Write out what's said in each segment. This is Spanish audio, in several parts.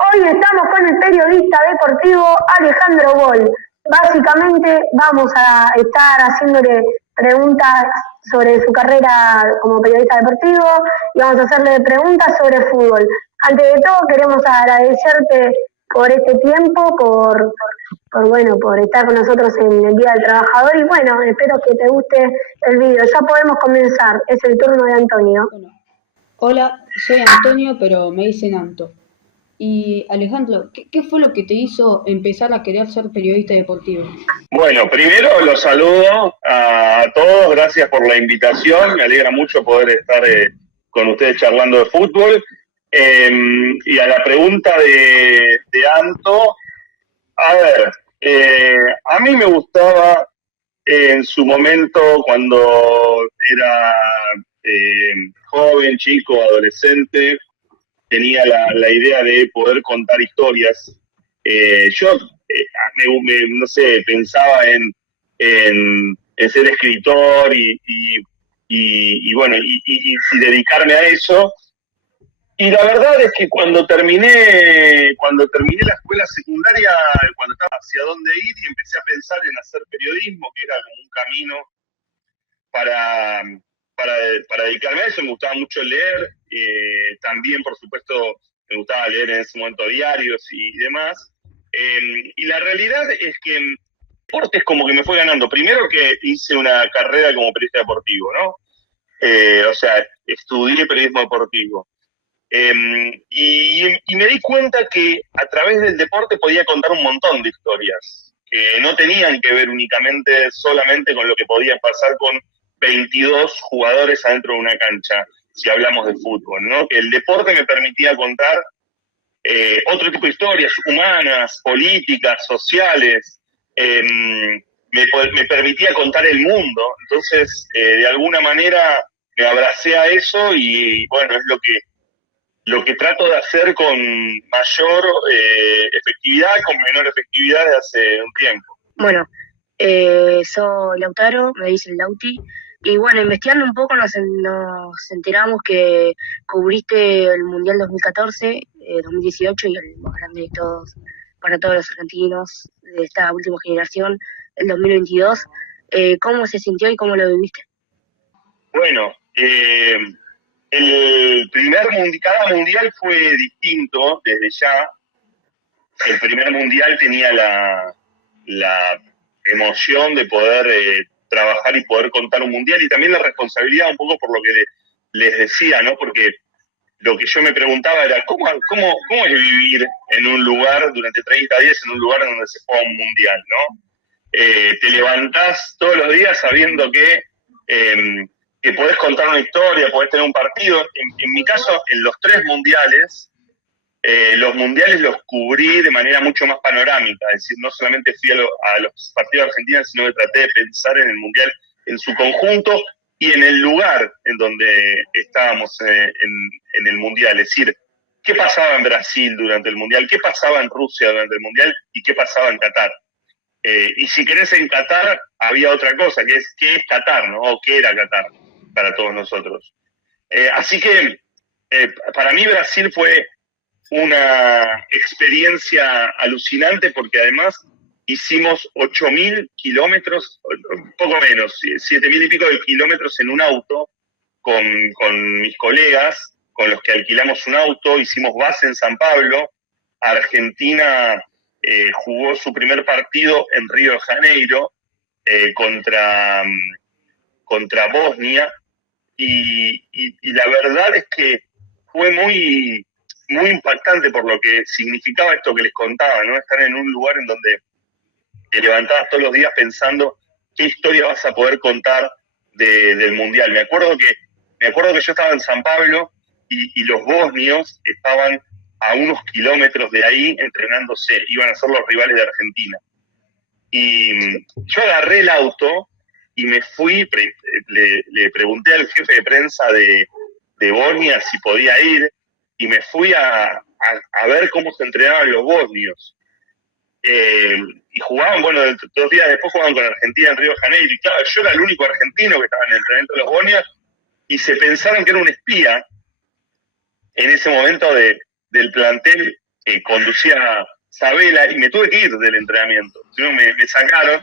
Hoy estamos con el periodista deportivo Alejandro Boll. Básicamente vamos a estar haciéndole preguntas sobre su carrera como periodista deportivo y vamos a hacerle preguntas sobre fútbol. Antes de todo queremos agradecerte por este tiempo, por estar con nosotros en el Día del Trabajador y bueno, espero que te guste el video. Ya podemos comenzar, es el turno de Antonio. Bueno, hola, soy Antonio, pero me dicen Anto. Y Alejandro, ¿qué fue lo que te hizo empezar a querer ser periodista deportivo? Bueno, primero los saludo a todos, gracias por la invitación, me alegra mucho poder estar con ustedes charlando de fútbol. Eh, y a la pregunta de Anto, a ver, a mí me gustaba en su momento cuando era eh, joven, chico, adolescente, tenía la idea de poder contar historias. Yo, no sé, pensaba en ser escritor y bueno, y dedicarme a eso. Y la verdad es que cuando terminé la escuela secundaria, cuando estaba hacia dónde ir y empecé a pensar en hacer periodismo, que era como un camino para, para, para dedicarme a eso. Me gustaba mucho leer, también por supuesto me gustaba leer en ese momento diarios y demás. Y la realidad es que en deportes como que me fue ganando. Primero que hice una carrera como periodista deportivo, ¿no? O sea, estudié periodismo deportivo. Y me di cuenta que a través del deporte podía contar un montón de historias que no tenían que ver únicamente solamente con lo que podía pasar con 22 jugadores adentro de una cancha, si hablamos de fútbol, ¿no? Que el deporte me permitía contar otro tipo de historias humanas, políticas, sociales, me permitía contar el mundo. Entonces, de alguna manera me abracé a eso y bueno, es lo que trato de hacer con mayor efectividad, con menor efectividad de hace un tiempo. Bueno, soy Lautaro, me dicen Lauti, y bueno, investigando un poco nos enteramos que cubriste el Mundial 2014, 2018 y el más grande de todos, para todos los argentinos de esta última generación, el 2022. ¿Cómo se sintió y cómo lo viviste? Bueno, cada mundial fue distinto desde ya. El primer mundial tenía la emoción de poder trabajar y poder contar un mundial y también la responsabilidad un poco por lo que les decía, ¿no? Porque lo que yo me preguntaba era, ¿cómo es vivir en un lugar durante 30 días, en un lugar donde se juega un mundial, ¿no? Te levantás todos los días sabiendo que podés contar una historia, podés tener un partido. En mi caso, en los 3 mundiales, los mundiales los cubrí de manera mucho más panorámica, es decir, no solamente fui a los partidos de Argentina, sino que traté de pensar en el mundial en su conjunto y en el lugar en donde estábamos en el mundial, es decir, qué pasaba en Brasil durante el mundial, qué pasaba en Rusia durante el mundial y qué pasaba en Qatar. Y si querés, en Qatar había otra cosa, que es qué es Qatar, ¿no? O qué era Qatar para todos nosotros. Así que para mí Brasil fue una experiencia alucinante porque además hicimos 8.000 kilómetros, un poco menos, 7.000 y pico de kilómetros en un auto con mis colegas, con los que alquilamos un auto, hicimos base en San Pablo. Argentina jugó su primer partido en Río de Janeiro contra Bosnia y la verdad es que fue muy impactante por lo que significaba esto que les contaba, ¿no? Estar en un lugar en donde te levantabas todos los días pensando qué historia vas a poder contar del Mundial. Me acuerdo que yo estaba en San Pablo y los bosnios estaban a unos kilómetros de ahí entrenándose, iban a ser los rivales de Argentina. Y yo agarré el auto y me fui, le pregunté al jefe de prensa de Bosnia si podía ir, y me fui a ver cómo se entrenaban los bosnios. Y jugaban, bueno, 2 días después jugaban con Argentina en Río de Janeiro, y claro, yo era el único argentino que estaba en el entrenamiento de los bosnios, y se pensaron que era un espía en ese momento del plantel conducía Sabela y me tuve que ir del entrenamiento. Si no, me sacaron,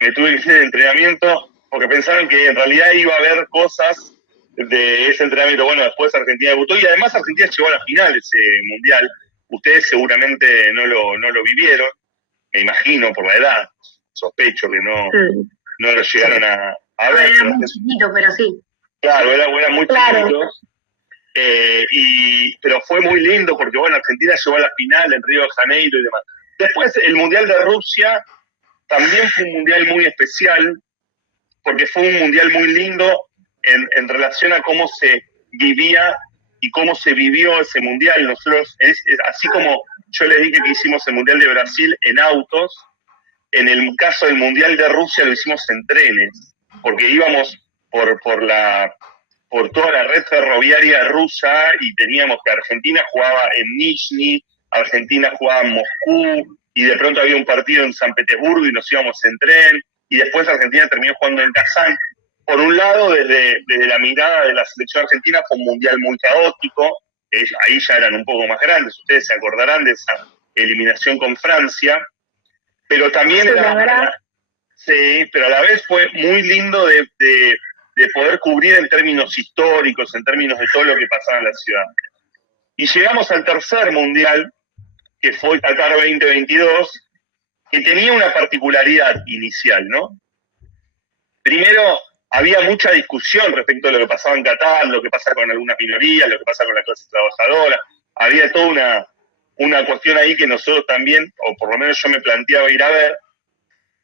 me tuve que ir del entrenamiento porque pensaron que en realidad iba a haber cosas de ese entrenamiento. Bueno, después Argentina debutó y además Argentina llegó a la final de ese mundial. Ustedes seguramente no lo vivieron, me imagino por la edad, sospecho que no lo llegaron a ver. Era muy chiquito, pero sí. Claro, era muy Claro. chiquito. Pero fue muy lindo porque, bueno, Argentina llegó a la final en Río de Janeiro y demás. Después, el Mundial de Rusia también fue un mundial muy especial porque fue un mundial muy lindo en relación a cómo se vivía y cómo se vivió ese mundial. Nosotros, así como yo les dije que hicimos el Mundial de Brasil en autos, en el caso del Mundial de Rusia lo hicimos en trenes, porque íbamos por toda la red ferroviaria rusa y teníamos que Argentina jugaba en Nizhny, Argentina jugaba en Moscú y de pronto había un partido en San Petersburgo y nos íbamos en tren y después Argentina terminó jugando en Kazán. Por un lado, desde la mirada de la selección argentina fue un mundial muy caótico, ahí ya eran un poco más grandes, ustedes se acordarán de esa eliminación con Francia, pero también Sí, la verdad. sí, pero a la vez fue muy lindo de poder cubrir en términos históricos, en términos de todo lo que pasaba en la ciudad. Y llegamos al tercer mundial, que fue Qatar 2022, que tenía una particularidad inicial, ¿no? Primero, había mucha discusión respecto a lo que pasaba en Qatar, lo que pasa con algunas minorías, lo que pasa con la clase trabajadora. Había toda una cuestión ahí que nosotros también, o por lo menos yo me planteaba ir a ver.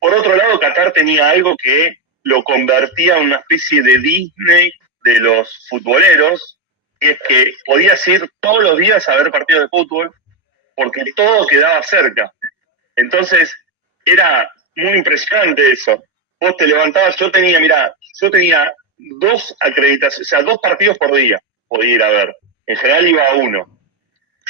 Por otro lado, Qatar tenía algo que lo convertía en una especie de Disney de los futboleros, que es que podías ir todos los días a ver partidos de fútbol, porque todo quedaba cerca. Entonces, era muy impresionante eso. Vos te levantabas, yo tenía 2 acreditaciones, o sea, 2 partidos por día podía ir a ver. En general iba a uno.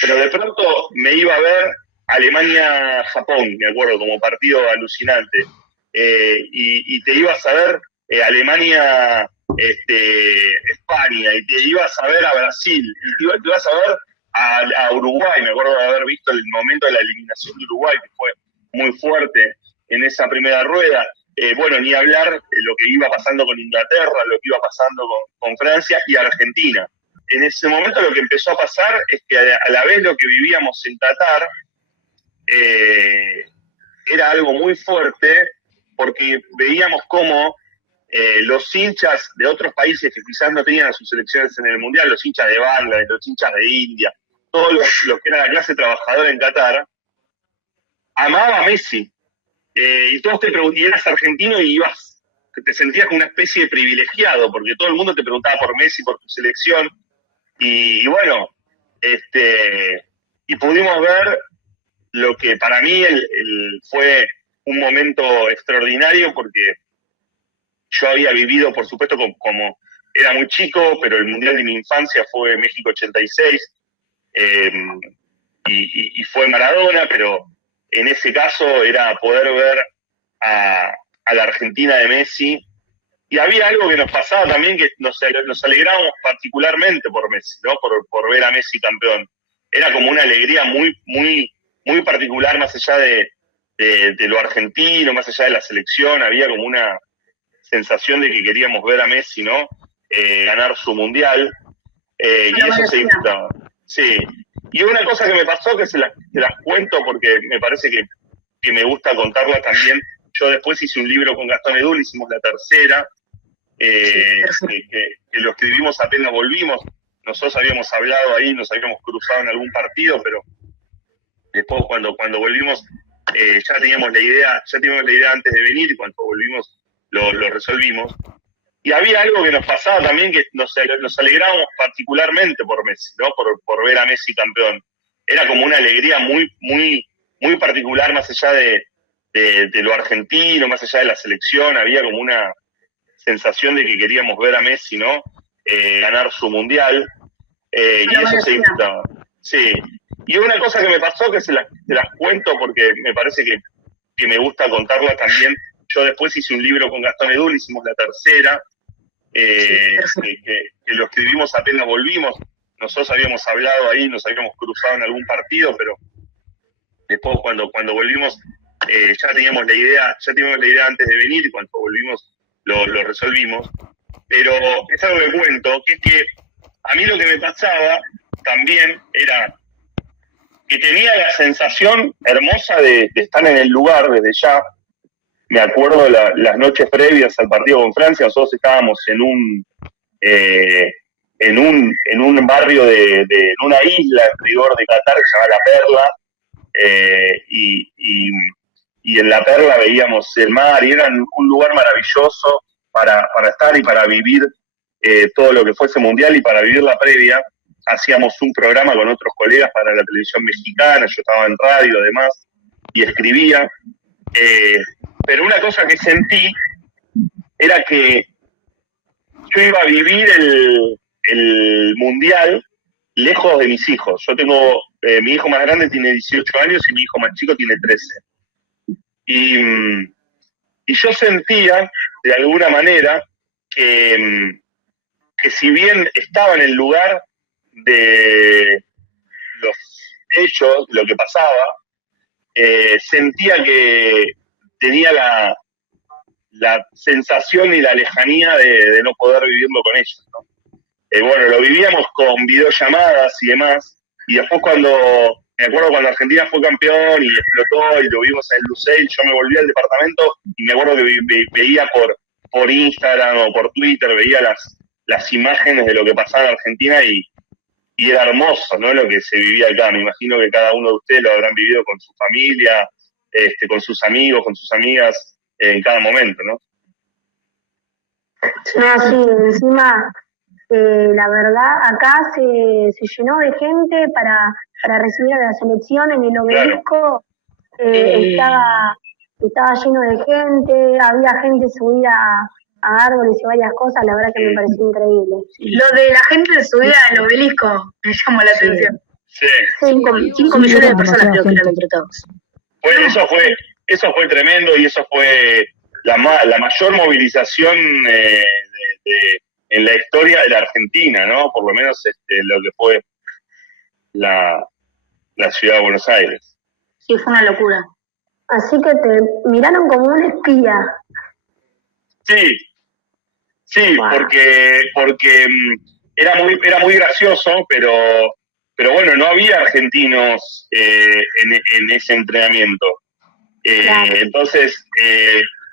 Pero de pronto me iba a ver Alemania-Japón, me acuerdo, como partido alucinante. Y te ibas a ver Alemania-España, y te ibas a ver a Brasil, y te ibas a ver a Uruguay. Me acuerdo de haber visto el momento de la eliminación de Uruguay, que fue muy fuerte en esa primera rueda. Bueno, ni hablar de lo que iba pasando con Inglaterra, lo que iba pasando con Francia y Argentina. En ese momento lo que empezó a pasar es que a la vez lo que vivíamos en Qatar era algo muy fuerte, porque veíamos cómo los hinchas de otros países que quizás no tenían a sus selecciones en el Mundial, los hinchas de Bangladesh, los hinchas de India, todos los que era la clase trabajadora en Qatar, amaba a Messi. Y todos y eras argentino y te sentías como una especie de privilegiado, porque todo el mundo te preguntaba por Messi, por tu selección. Y bueno, y pudimos ver lo que para mí fue un momento extraordinario, porque yo había vivido, por supuesto, como era muy chico, pero el mundial de mi infancia fue México 86, y fue Maradona, pero en ese caso era poder ver a la Argentina de Messi. Y había algo que nos pasaba también, que nos alegrábamos particularmente por Messi, ¿no? Por ver a Messi campeón. Era como una alegría muy, muy, muy particular, más allá de lo argentino, más allá de la selección. Había como una sensación de que queríamos ver a Messi, ¿no? Ganar su mundial. Y eso se disfrutaba. Sí. Y una cosa que me pasó, que se las cuento porque me parece que me gusta contarla también. Yo después hice un libro con Gastón Edul, hicimos la tercera, que lo escribimos apenas volvimos. Nosotros habíamos hablado ahí, nos habíamos cruzado en algún partido, pero después cuando volvimos ya teníamos la idea antes de venir, y cuando volvimos lo resolvimos. Y había algo que nos pasaba también, que nos alegrábamos particularmente por Messi, ¿no? Por ver a Messi campeón. Era como una alegría muy, muy, muy particular, más allá de lo argentino, más allá de la selección. Había como una sensación de que queríamos ver a Messi, ¿no? Ganar su mundial, y eso se disfrutaba. Sí. Y una cosa que me pasó, que se las cuento porque me parece que me gusta contarla también. Yo después hice un libro con Gastón Edul, hicimos la tercera, que lo escribimos apenas volvimos. Nosotros habíamos hablado ahí, nos habíamos cruzado en algún partido, pero Después cuando volvimos, ya teníamos la idea antes de venir, y cuando volvimos lo resolvimos. Pero es algo que cuento, que es que a mí lo que me pasaba también era que tenía la sensación hermosa de estar en el lugar desde ya. Me acuerdo las noches previas al partido con Francia, nosotros estábamos en un barrio en una isla en rigor de Qatar que se llama La Perla, y en La Perla veíamos el mar y era un lugar maravilloso para estar y para vivir todo lo que fuese mundial y para vivir la previa. Hacíamos un programa con otros colegas para la televisión mexicana, yo estaba en radio además y escribía, pero una cosa que sentí era que yo iba a vivir el mundial lejos de mis hijos. Yo tengo, mi hijo más grande tiene 18 años y mi hijo más chico tiene 13. Y yo sentía, de alguna manera, que si bien estaba en el lugar de los hechos, lo que pasaba, sentía que tenía la sensación y la lejanía de no poder vivirlo con ellos, ¿no? Bueno, lo vivíamos con videollamadas y demás, y después me acuerdo cuando Argentina fue campeón y explotó y lo vimos en Lusail, yo me volví al departamento y me acuerdo que veía por Instagram o por Twitter, veía las imágenes de lo que pasaba en Argentina y era hermoso, ¿no? Lo que se vivía acá. Me imagino que cada uno de ustedes lo habrán vivido con su familia, con sus amigos, con sus amigas, en cada momento, ¿no? No, sí, encima, la verdad, acá se llenó de gente para recibir a la selección en el obelisco. Estaba lleno de gente, había gente subida a árboles y varias cosas, la verdad que me pareció increíble. Lo de la gente subida al obelisco me llamó la atención. Sí. 5 millones de personas creo que eran entre todos. Eso fue tremendo y eso fue la mayor movilización en la historia de la Argentina, ¿no? Por lo menos lo que fue la ciudad de Buenos Aires. Sí, fue una locura. Así que te miraron como un espía. Sí, wow. porque era muy gracioso, pero bueno, no había argentinos en ese entrenamiento. Claro. Entonces,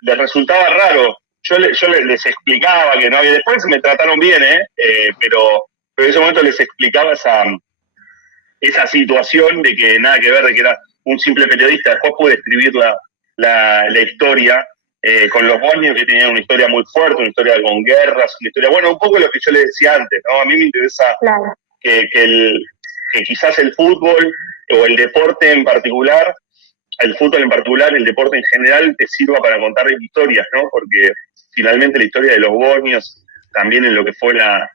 les resultaba raro. Yo les explicaba que no había. Después me trataron bien, pero en ese momento les explicaba esa situación de que nada que ver, de que era un simple periodista. Después pude escribir la historia con los bosnios, que tenían una historia muy fuerte, una historia con guerras, una historia, bueno, un poco lo que yo les decía antes, ¿no? A mí me interesa claro. que quizás el fútbol o el deporte en particular, el deporte en general, te sirva para contar historias, ¿no? Porque finalmente la historia de los bosnios, también en lo que fue la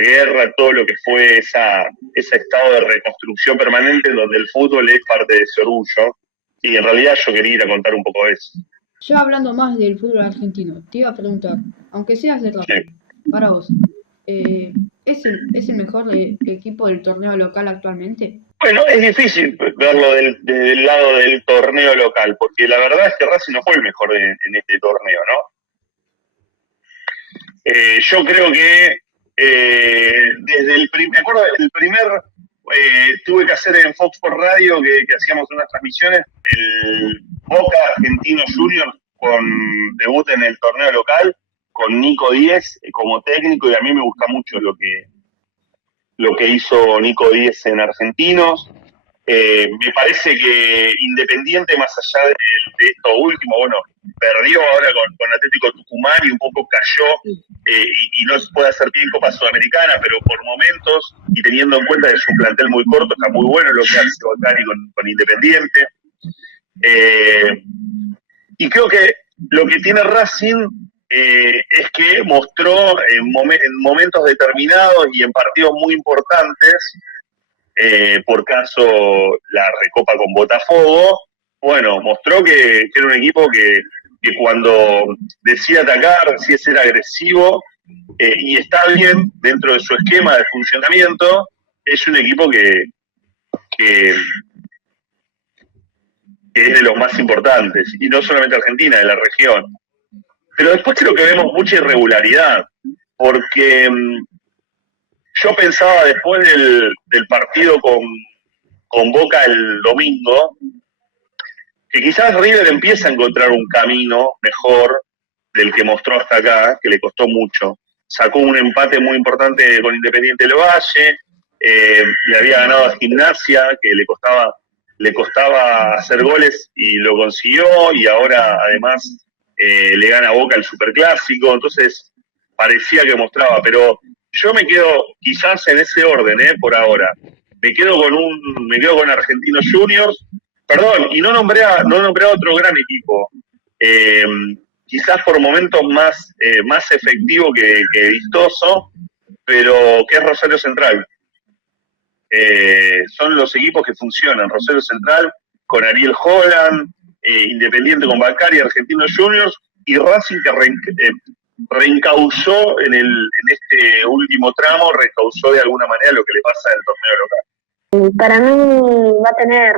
guerra, todo lo que fue ese estado de reconstrucción permanente, donde el fútbol es parte de ese orgullo, y en realidad yo quería ir a contar un poco de eso. Ya hablando más del fútbol argentino, te iba a preguntar, aunque seas de rápido, sí. Para vos, ¿es el mejor equipo del torneo local actualmente? Bueno, es difícil verlo desde el lado del torneo local, porque la verdad es que Racing no fue el mejor en este torneo, ¿no? Yo creo que me acuerdo del primer, tuve que hacer en Fox por Radio, que hacíamos unas transmisiones, el Boca Argentino Junior con debut en el torneo local, con Nico Díez como técnico, y a mí me gusta mucho lo que hizo Nico Díez en Argentinos. Me parece que Independiente, más allá de esto último, bueno, perdió ahora con Atlético Tucumán y un poco cayó y no se puede hacer bien Copa Sudamericana, pero por momentos, y teniendo en cuenta que es un plantel muy corto, está muy bueno lo que hace Bacari con Independiente. Y creo que lo que tiene Racing es que mostró en momentos determinados y en partidos muy importantes, por caso la Recopa con Botafogo, bueno, mostró que era un equipo que cuando decía atacar, decía ser agresivo, y está bien dentro de su esquema de funcionamiento, es un equipo que que es de los más importantes, y no solamente Argentina, de la región. Pero después creo que vemos mucha irregularidad, porque yo pensaba después del partido con Boca el domingo, que quizás River empieza a encontrar un camino mejor del que mostró hasta acá, que le costó mucho. Sacó un empate muy importante con Independiente del Valle, le había ganado a Gimnasia, que le costaba hacer goles y lo consiguió, y ahora además le gana a Boca el Superclásico, entonces parecía que mostraba, pero yo me quedo quizás en ese orden, por ahora. Me quedo con Argentinos Juniors, perdón, y no nombré a otro gran equipo, quizás por momentos más efectivo que vistoso, pero que es Rosario Central. Son los equipos que funcionan, Rosario Central con Ariel Holland, Independiente con Bacari, Argentinos Juniors, y Racing que reencauzó en este último tramo, reencauzó de alguna manera lo que le pasa en el torneo local. Para mí va a tener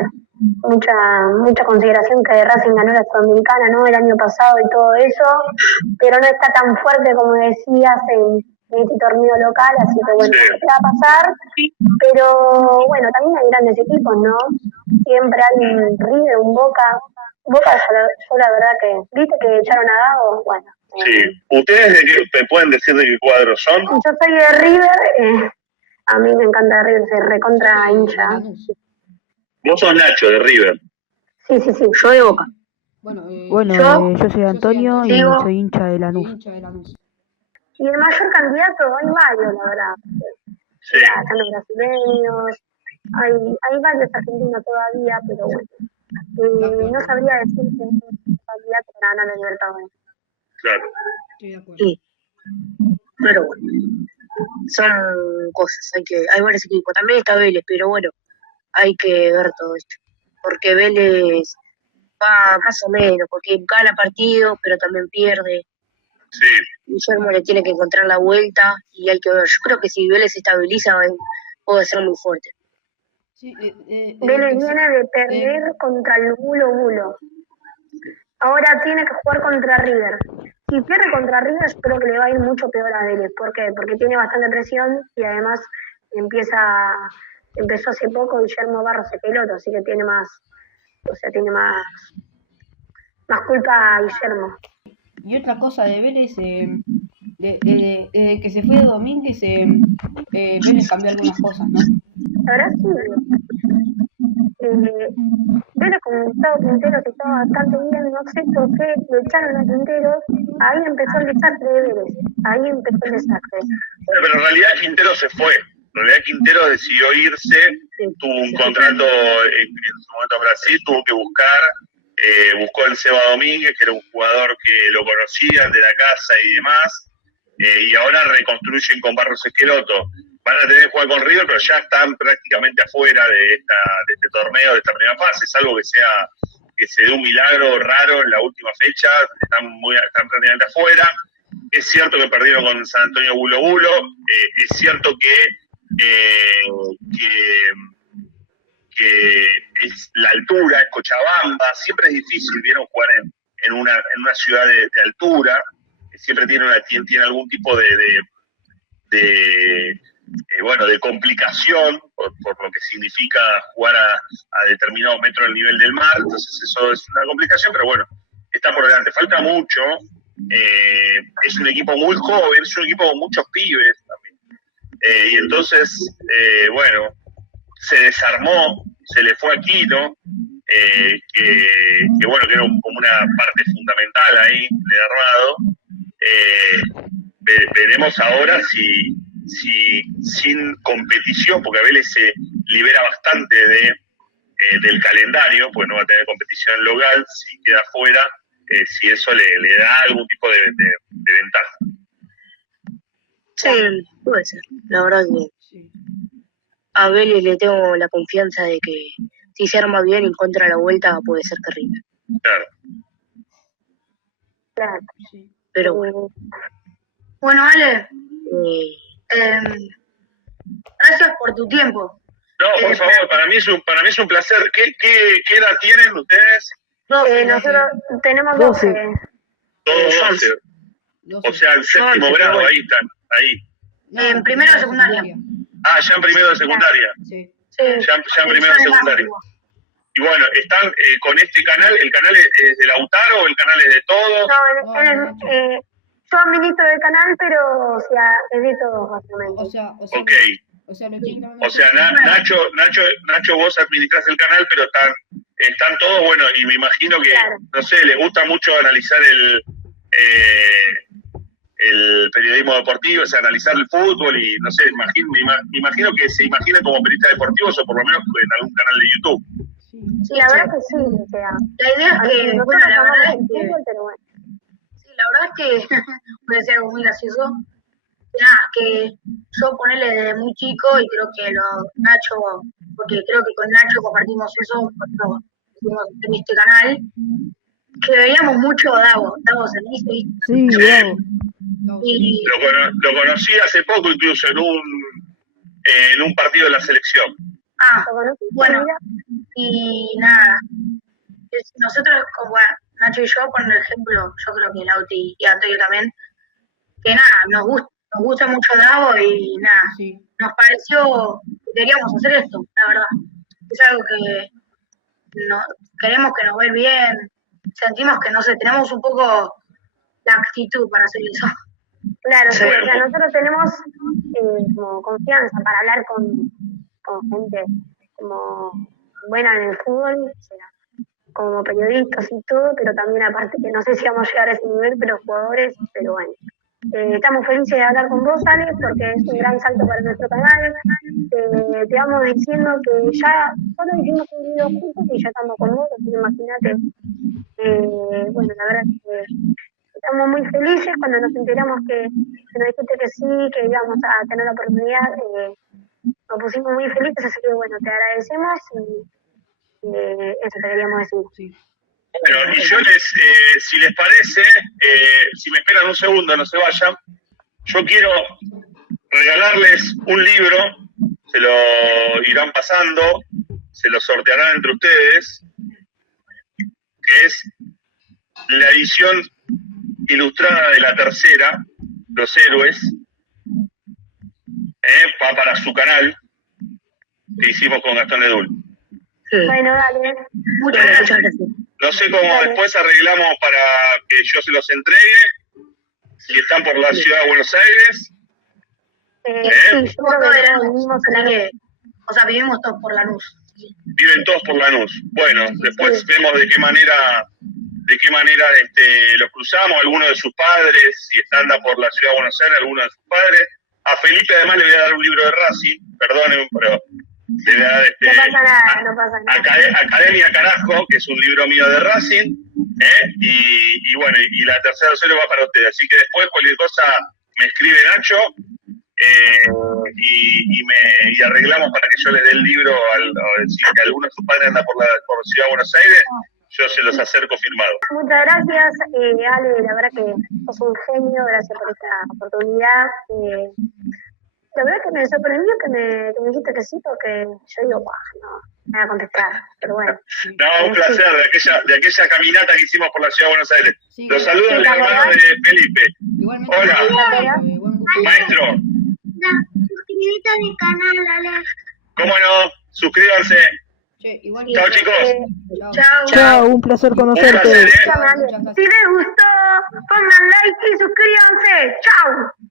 mucha consideración que Racing ganó la Sudamericana, ¿no? El año pasado y todo eso, pero no está tan fuerte como decías en este torneo local, así que bueno, Sí. no sé qué va a pasar, pero bueno, también hay grandes equipos, ¿no? Siempre hay un River, un Boca, yo la verdad que, viste que echaron a Gago, bueno. Sí. ¿Ustedes me pueden decir de qué cuadro son? Yo soy de River, a mí me encanta River, soy recontra hincha. Vos sos Nacho, de River. Sí. Yo de Boca. Bueno, yo soy Antonio y soy hincha de Lanús. Y el mayor candidato, hay varios, la verdad. Sí. Están los brasileños, hay varios argentinos todavía, pero bueno. No sabría decir que es un candidato para ganar el Libertadores. Claro. Estoy de acuerdo. Sí. Pero bueno, son cosas, hay varios equipos. También está Vélez, pero bueno, hay que ver todo esto. Porque Vélez va más o menos, porque gana partidos, pero también pierde. Sí. Guillermo le tiene que encontrar la vuelta y hay que ver. Yo creo que si Vélez se estabiliza puede ser muy fuerte. Sí, Vélez viene de perder contra el Bulo. Ahora tiene que jugar contra River. Si pierde contra River, yo creo que le va a ir mucho peor a Vélez. ¿Por qué? Porque tiene bastante presión y además empezó hace poco Guillermo Barros Esqueloto, así que tiene más culpa a Guillermo. Y otra cosa de Vélez, desde que se fue Domínguez, Vélez cambió algunas cosas, ¿no? Ahora sí. Vélez con Gustavo Quintero, que estaba bastante bien, no sé por qué lo echaron a Quintero, ahí empezó el desastre de Vélez, Bueno, pero en realidad Quintero se fue. En realidad Quintero decidió irse, tuvo un contrato en su momento en Brasil, tuvo que buscó el Seba Domínguez, que era un jugador que lo conocían de la casa y demás, y ahora reconstruyen con Barros Esqueloto. Van a tener que jugar con River, pero ya están prácticamente afuera de este torneo, de esta primera fase, salvo que se dé un milagro raro en la última fecha, están prácticamente afuera. Es cierto que perdieron con San Antonio Bulo, es cierto que es la altura, es Cochabamba, siempre es difícil, vieron jugar en una ciudad de altura, siempre tiene algún tipo de complicación por lo que significa jugar a determinados metros del nivel del mar, entonces eso es una complicación, pero bueno, está por delante, falta mucho, es un equipo muy joven, es un equipo con muchos pibes también, y entonces, se desarmó, se le fue a Quino, que era como una parte fundamental ahí del armado. Veremos ahora si sin competición, porque a Vélez se libera bastante del calendario, pues no va a tener competición local, si queda fuera, si eso le da algún tipo de ventaja. Sí, puede ser. La verdad que a Vélez le tengo la confianza de que si se arma bien y encuentra la vuelta, puede ser terrible. Claro. Pero bueno. Bueno, Ale, gracias por tu tiempo. No, por favor, para mí es un placer. ¿Qué edad tienen ustedes? Nosotros tenemos 12. Todos 12. O sea, el séptimo grado, ahí están, ahí. No, En primero de secundaria. Ah, ya en primero de secundaria. Sí. Ya en primero de secundaria. Y bueno, están con este canal, ¿el canal es de Lautaro o el canal es de todos? No, yo administro el canal, pero o sea, es de todos, básicamente. Ok. O sea, Nacho, vos administrás el canal, pero están todos, bueno, y me imagino que, Claro. no sé, les gusta mucho analizar el periodismo deportivo, o sea, analizar el fútbol y, no sé, me imagino que se imaginan como periodistas deportivos o por lo menos en algún canal de YouTube. Sí, la verdad que sí, o sea. La idea es que, nosotros bueno, la verdad amamos es el que, fútbol, pero bueno. sí, la verdad es que, voy a decir algo muy gracioso, nada, que yo ponerle desde muy chico y creo que Nacho, porque creo que con Nacho compartimos eso cuando hicimos en este canal, que veíamos mucho Davo Servicio, ¿viste? Sí, bravo. Y Lo conocí hace poco incluso en un partido de la selección. ¿Lo conoces? bueno, Mira. y nada, nosotros, como bueno, Nacho y yo, por ejemplo, yo creo que Lauti y Antonio también, que nada, nos gusta mucho Davo y nada, Sí. nos pareció que queríamos hacer esto, la verdad. Es algo que queremos que nos vea bien, sentimos que, no sé, tenemos un poco la actitud para hacer eso. Claro, sí, Bueno. o sea, nosotros tenemos como confianza para hablar con gente como buena en el fútbol, o sea, como periodistas y todo, pero también aparte que no sé si vamos a llegar a ese nivel, pero jugadores, pero bueno. Estamos felices de hablar con vos, Ale, porque es un gran salto para nuestro canal. Te vamos diciendo que ya solo hicimos un video juntos y ya estamos con vos, así que imagínate. Bueno, la verdad es que estamos muy felices cuando nos enteramos que nos dijiste que sí, que íbamos a tener la oportunidad. Nos pusimos muy felices, así que bueno, te agradecemos y eso te queríamos decir. Sí. Bueno, y yo si les parece, si me esperan un segundo, no se vayan, yo quiero regalarles un libro, se lo irán pasando, se lo sortearán entre ustedes, que es la edición ilustrada de la tercera, Los Héroes, va para su canal, que hicimos con Gastón Edul. Bueno, dale. Muchas gracias. No sé cómo después arreglamos para que yo se los entregue, si están por la ciudad de Buenos Aires. Sí, yo creo que todos vivimos en la O sea, vivimos todos por Lanús. Viven todos por Lanús. Bueno, después vemos de qué manera los cruzamos, algunos de sus padres, si anda por la ciudad de Buenos Aires, algunos de sus padres. A Felipe además le voy a dar un libro de Racing, perdonen, pero le voy a dar no pasa nada. Academia Carajo, que es un libro mío de Racing, y bueno, y la tercera cero va para ustedes. Así que después cualquier cosa me escribe Nacho y arreglamos para que yo les dé el libro, si alguno de sus padres anda por Ciudad de Buenos Aires, yo se los acerco firmado. Muchas gracias, Ale, la verdad que sos un genio, gracias por esta oportunidad. La verdad que me sorprendió que me dijiste que sí, porque yo digo, no, me va a contestar, pero bueno. No, un placer, de aquella caminata que hicimos por la Ciudad de Buenos Aires. Sí, Los saludo sí, al la hermano verdad. de Felipe. Igualmente. Hola. Maestro, Suscríbete a mi canal, Ale. cómo no, suscríbanse. Che, igual. Chao, chicos. Chao. Chao, un placer Un conocerte. placer, Escúchame, Ale. Si les gustó, pongan like y suscríbanse. ¡Chao!